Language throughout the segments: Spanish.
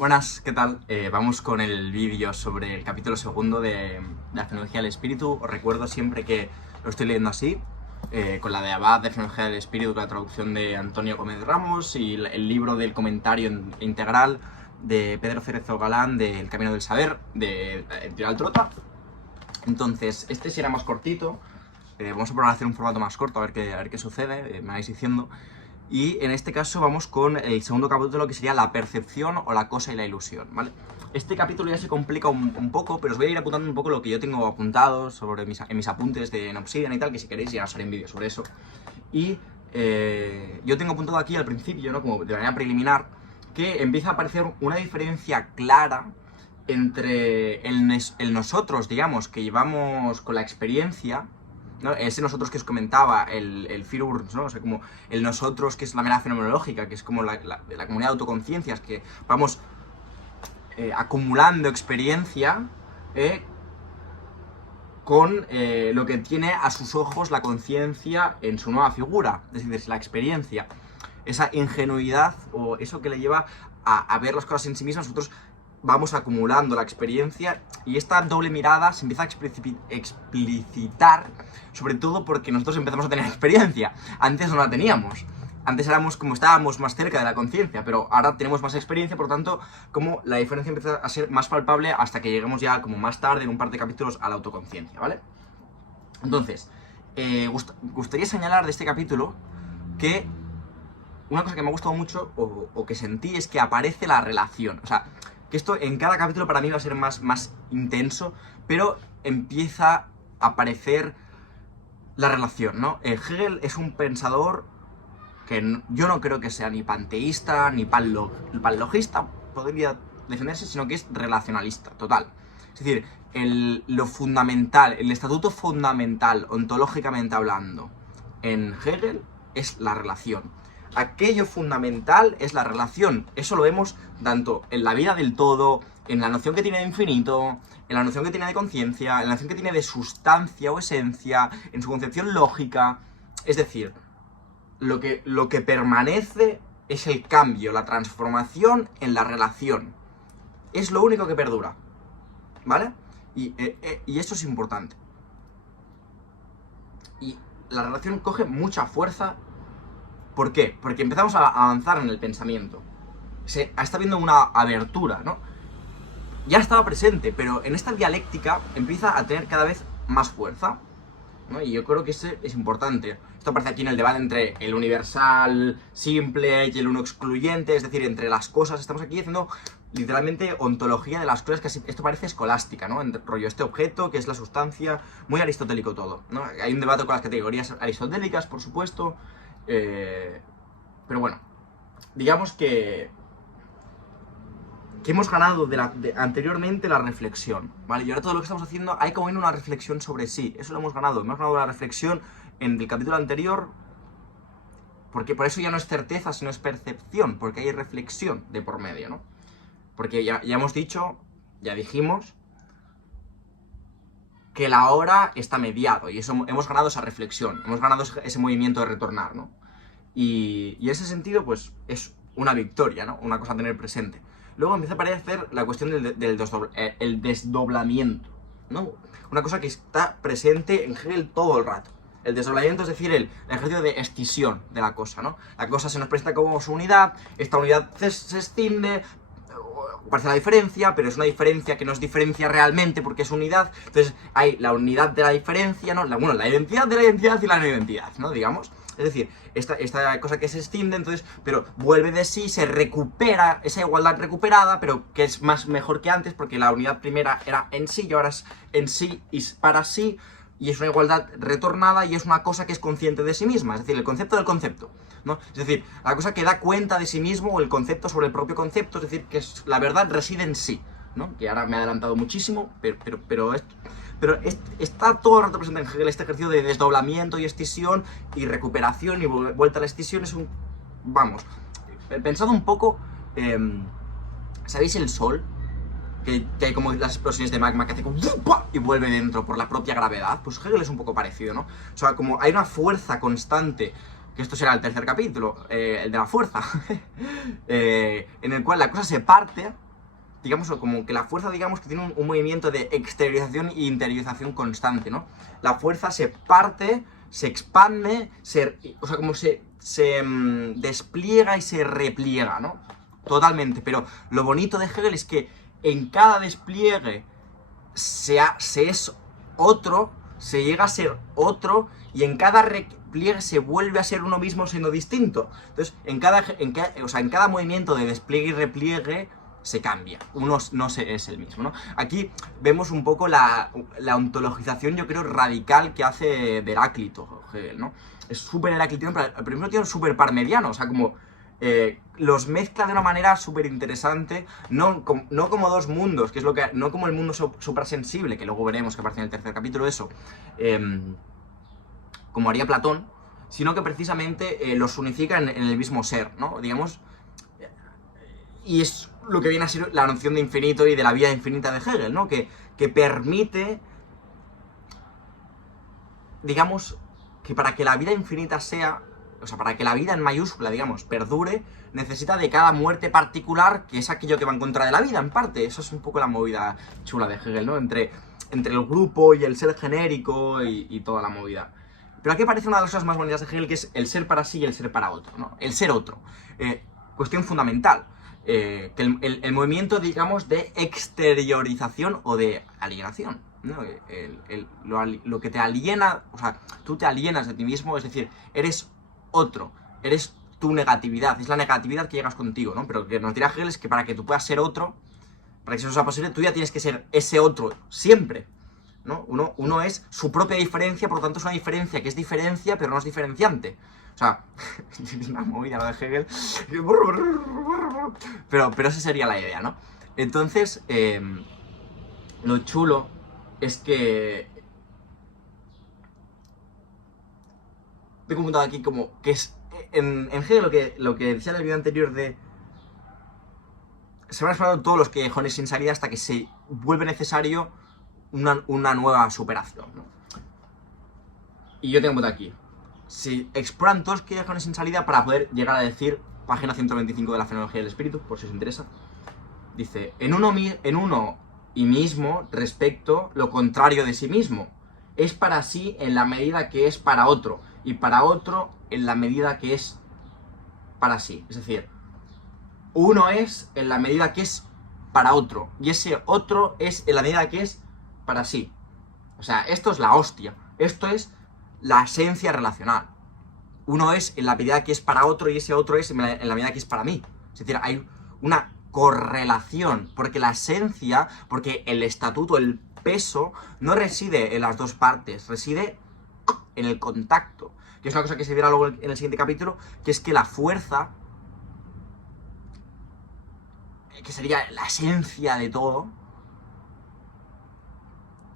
Buenas, ¿qué tal? Vamos con el vídeo sobre el capítulo segundo de la Fenomenología del Espíritu. Os recuerdo siempre que lo estoy leyendo así, con la de Abad de Fenomenología del Espíritu, con la traducción de Antonio Gómez Ramos, y el libro del comentario integral de Pedro Cerezo Galán del Camino del Saber, de Editorial Trota. Entonces, este será más cortito. Vamos a probar a hacer un formato más corto, a ver qué sucede, me vais diciendo. Y en este caso vamos con el segundo capítulo, que sería la percepción o la cosa y la ilusión, ¿vale? Este capítulo ya se complica un poco, pero os voy a ir apuntando un poco lo que yo tengo apuntado sobre en mis apuntes en Obsidian y tal, que si queréis ya os haré un vídeo sobre eso. Y yo tengo apuntado aquí al principio, ¿no? Como de manera preliminar, que empieza a aparecer una diferencia clara entre el nosotros, digamos, que llevamos con la experiencia, ¿no? Ese nosotros que os comentaba, el Firur, ¿no? O sea, como el nosotros que es la mera fenomenológica, que es como la comunidad de autoconciencias, que vamos acumulando experiencia con lo que tiene a sus ojos la conciencia en su nueva figura, es decir, la experiencia, esa ingenuidad o eso que le lleva a ver las cosas en sí mismas. Nosotros vamos acumulando la experiencia y esta doble mirada se empieza a explicitar, sobre todo porque nosotros empezamos a tener experiencia. Antes no la teníamos. Antes éramos como estábamos más cerca de la conciencia, pero ahora tenemos más experiencia, por lo tanto, como la diferencia empieza a ser más palpable hasta que lleguemos ya como más tarde, en un par de capítulos, a la autoconciencia, ¿vale? Entonces, gustaría señalar de este capítulo que una cosa que me ha gustado mucho o que sentí es que aparece la relación. O sea, que esto en cada capítulo para mí va a ser más intenso, pero empieza a aparecer la relación, ¿no? Hegel es un pensador que yo no creo que sea ni panteísta ni panlogista, podría defenderse, sino que es relacionalista, total. Es decir, lo fundamental, el estatuto fundamental, ontológicamente hablando, en Hegel es la relación. Aquello fundamental es la relación. Eso lo vemos tanto en la vida del todo, en la noción que tiene de infinito, en la noción que tiene de conciencia, en la noción que tiene de sustancia o esencia, en su concepción lógica. Es decir, lo que permanece es el cambio, la transformación en la relación. Es lo único que perdura, ¿vale? Y eso es importante. Y la relación coge mucha fuerza. ¿Por qué? Porque empezamos a avanzar en el pensamiento. Está habiendo una abertura, ¿no? Ya estaba presente, pero en esta dialéctica empieza a tener cada vez más fuerza, ¿no? Y yo creo que ese es importante. Esto aparece aquí en el debate entre el universal simple y el uno excluyente, es decir, entre las cosas. Estamos aquí haciendo literalmente ontología de las cosas, casi esto parece escolástica, ¿no? En rollo, este objeto, que es la sustancia, muy aristotélico todo, ¿no? Hay un debate con las categorías aristotélicas, por supuesto, pero bueno, digamos que hemos ganado anteriormente la reflexión, ¿vale? Y ahora todo lo que estamos haciendo, hay como una reflexión sobre sí. Eso lo hemos ganado la reflexión en el capítulo anterior, porque por eso ya no es certeza, sino es percepción, porque hay reflexión de por medio, ¿no? Porque ya hemos dicho, ya dijimos, que el ahora está mediado, y eso hemos ganado esa reflexión, hemos ganado ese movimiento de retornar, ¿no? Y en ese sentido, pues, es una victoria, ¿no? Una cosa a tener presente. Luego empieza a aparecer la cuestión del desdoblamiento, ¿no? Una cosa que está presente en Hegel todo el rato. El desdoblamiento, es decir, el ejercicio de escisión de la cosa, ¿no? La cosa se nos presenta como su unidad, esta unidad se extiende, parece la diferencia, pero es una diferencia que no es diferencia realmente porque es unidad. Entonces hay la unidad de la diferencia, ¿no? La identidad de la identidad y la no identidad, ¿no? Digamos. Es decir, esta cosa que se extiende, entonces, pero vuelve de sí, se recupera, esa igualdad recuperada, pero que es mejor que antes, porque la unidad primera era en sí y ahora es en sí y para sí, y es una igualdad retornada y es una cosa que es consciente de sí misma, es decir, el concepto del concepto, ¿no? Es decir, la cosa que da cuenta de sí mismo, o el concepto sobre el propio concepto, es decir, que la verdad reside en sí, ¿no? Que ahora me he adelantado muchísimo, pero está todo el rato presente en Hegel este ejercicio de desdoblamiento y escisión y recuperación y vuelta a la escisión. Es un... Vamos, pensado un poco, ¿sabéis el Sol? Que hay como las explosiones de magma que hace como y vuelve dentro por la propia gravedad. Pues Hegel es un poco parecido, ¿no? O sea, como hay una fuerza constante, que esto será el tercer capítulo, el de la fuerza, en el cual la cosa se parte, digamos, como que la fuerza, digamos, que tiene un movimiento de exteriorización e interiorización constante, ¿no? La fuerza se parte, se expande, o sea, como se despliega y se repliega, ¿no? Totalmente, pero lo bonito de Hegel es que en cada despliegue se es otro, se llega a ser otro, y en cada repliegue se vuelve a ser uno mismo siendo distinto. Entonces, en cada movimiento de despliegue y repliegue se cambia, uno no es el mismo, ¿no? Aquí vemos un poco la ontologización, yo creo, radical que hace de Heráclito, Hegel, ¿no? Es súper heráclitiano, pero al mismo tiempo súper parmediano, o sea, como los mezcla de una manera súper interesante, no como dos mundos, que es lo que, no como el mundo suprasensible, que luego veremos que aparece en el tercer capítulo, eso, como haría Platón, sino que precisamente los unifica en el mismo ser, ¿no? Digamos, y es lo que viene a ser la noción de infinito y de la vida infinita de Hegel, ¿no? Que permite, digamos, que para que la vida infinita sea, o sea, para que la vida en mayúscula, digamos, perdure, necesita de cada muerte particular, que es aquello que va en contra de la vida, en parte. Eso es un poco la movida chula de Hegel, ¿no? Entre el grupo y el ser genérico y toda la movida. Pero aquí aparece una de las cosas más bonitas de Hegel, que es el ser para sí y el ser para otro, ¿no? El ser otro. Cuestión fundamental. Que el movimiento, digamos, de exteriorización o de alienación, ¿no? Lo que te aliena, o sea, tú te alienas de ti mismo, es decir, eres otro, eres tu negatividad, es la negatividad que llegas contigo, ¿no? Pero lo que nos dirá Hegel es que para que tú puedas ser otro, para que eso sea posible, tú ya tienes que ser ese otro siempre, ¿no? Uno es su propia diferencia, por lo tanto es una diferencia que es diferencia, pero no es diferenciante. O sea, es una movida lo de Hegel. Pero esa sería la idea, ¿no? Entonces, lo chulo es que tengo comentado aquí como que es en Hegel lo que decía en el vídeo anterior de se van explorando todos los callejones sin salida hasta que se vuelve necesario una nueva superación, ¿no? Y yo tengo apuntado aquí, se exploran todos los callejones sin salida para poder llegar a decir, página 125 de la Fenomenología del Espíritu, por si os interesa, dice, en uno y mismo respecto lo contrario de sí mismo, es para sí en la medida que es para otro, y para otro en la medida que es para sí. Es decir, uno es en la medida que es para otro, y ese otro es en la medida que es para sí. O sea, esto es la hostia, esto es la esencia relacional. Uno es en la medida que es para otro y ese otro es en la medida que es para mí. Es decir, hay una correlación, porque la esencia, porque el estatuto, el peso, no reside en las dos partes, reside en el contacto. Que es una cosa que se verá luego en el siguiente capítulo, que es que la fuerza, que sería la esencia de todo,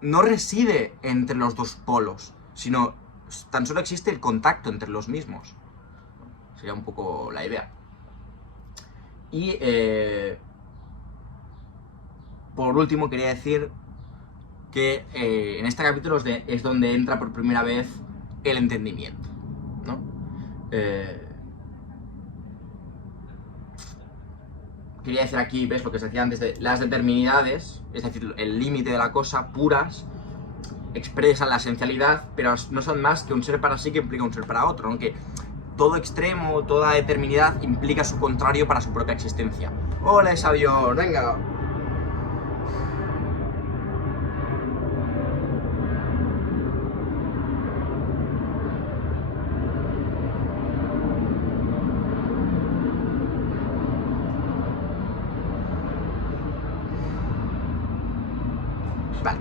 no reside entre los dos polos, sino tan solo existe el contacto entre los mismos. Sería un poco la idea. Y por último quería decir que en este capítulo es donde entra por primera vez el entendimiento, ¿no? Quería decir aquí, ves lo que se decía antes de las determinidades, es decir, el límite de la cosa, puras, expresan la esencialidad, pero no son más que un ser para sí que implica un ser para otro, ¿no? Que todo extremo, toda determinidad implica su contrario para su propia existencia. ¡Hola, ese avión! ¡Venga! Vale.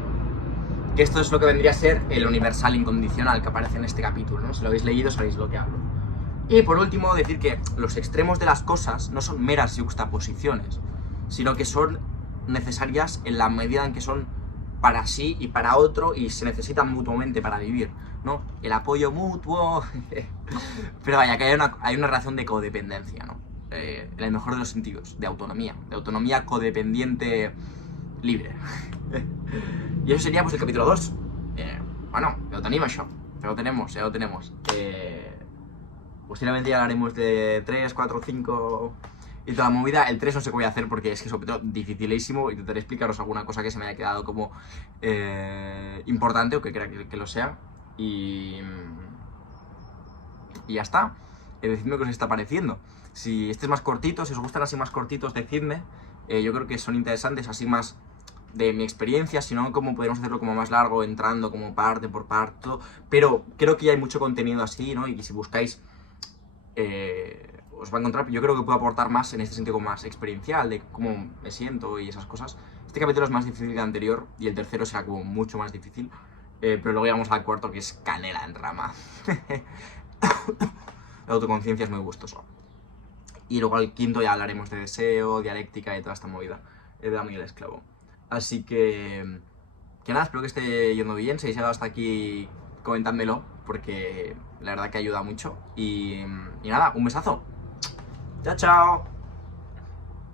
Que esto es lo que vendría a ser el universal incondicional que aparece en este capítulo, ¿no? Si lo habéis leído sabéis lo que hablo. Y por último, decir que los extremos de las cosas no son meras yuxtaposiciones, sino que son necesarias en la medida en que son para sí y para otro y se necesitan mutuamente para vivir, ¿no? El apoyo mutuo... Pero vaya, que hay una relación de codependencia, ¿no? En el mejor de los sentidos, de autonomía codependiente libre. Y eso sería pues el capítulo 2. Bueno, ya lo tenemos eso. Ya lo tenemos. Posteriormente ya hablaremos de 3, 4, 5 y toda la movida. El 3 no sé qué voy a hacer porque es que es dificilísimo. Intentaré explicaros alguna cosa que se me haya quedado como importante o que crea que lo sea. Y ya está. Decidme qué os está pareciendo. Si este es más cortito, si os gustan así más cortitos, decidme. Yo creo que son interesantes, así más de mi experiencia, si no, como podemos hacerlo como más largo, entrando como parte por parte, todo. Pero creo que ya hay mucho contenido así, ¿no? Y si buscáis, os va a encontrar. Yo creo que puedo aportar más en este sentido, como más experiencial, de cómo me siento y esas cosas. Este capítulo es más difícil que el anterior y el tercero será como mucho más difícil. Pero luego llegamos al cuarto, que es canela en rama. La autoconciencia es muy gustoso. Y luego al quinto ya hablaremos de deseo, dialéctica y toda esta movida de Dami el esclavo. Así que nada, espero que esté yendo bien. Si habéis llegado hasta aquí, comentádmelo, porque la verdad que ayuda mucho. Y nada, un besazo. Chao, chao.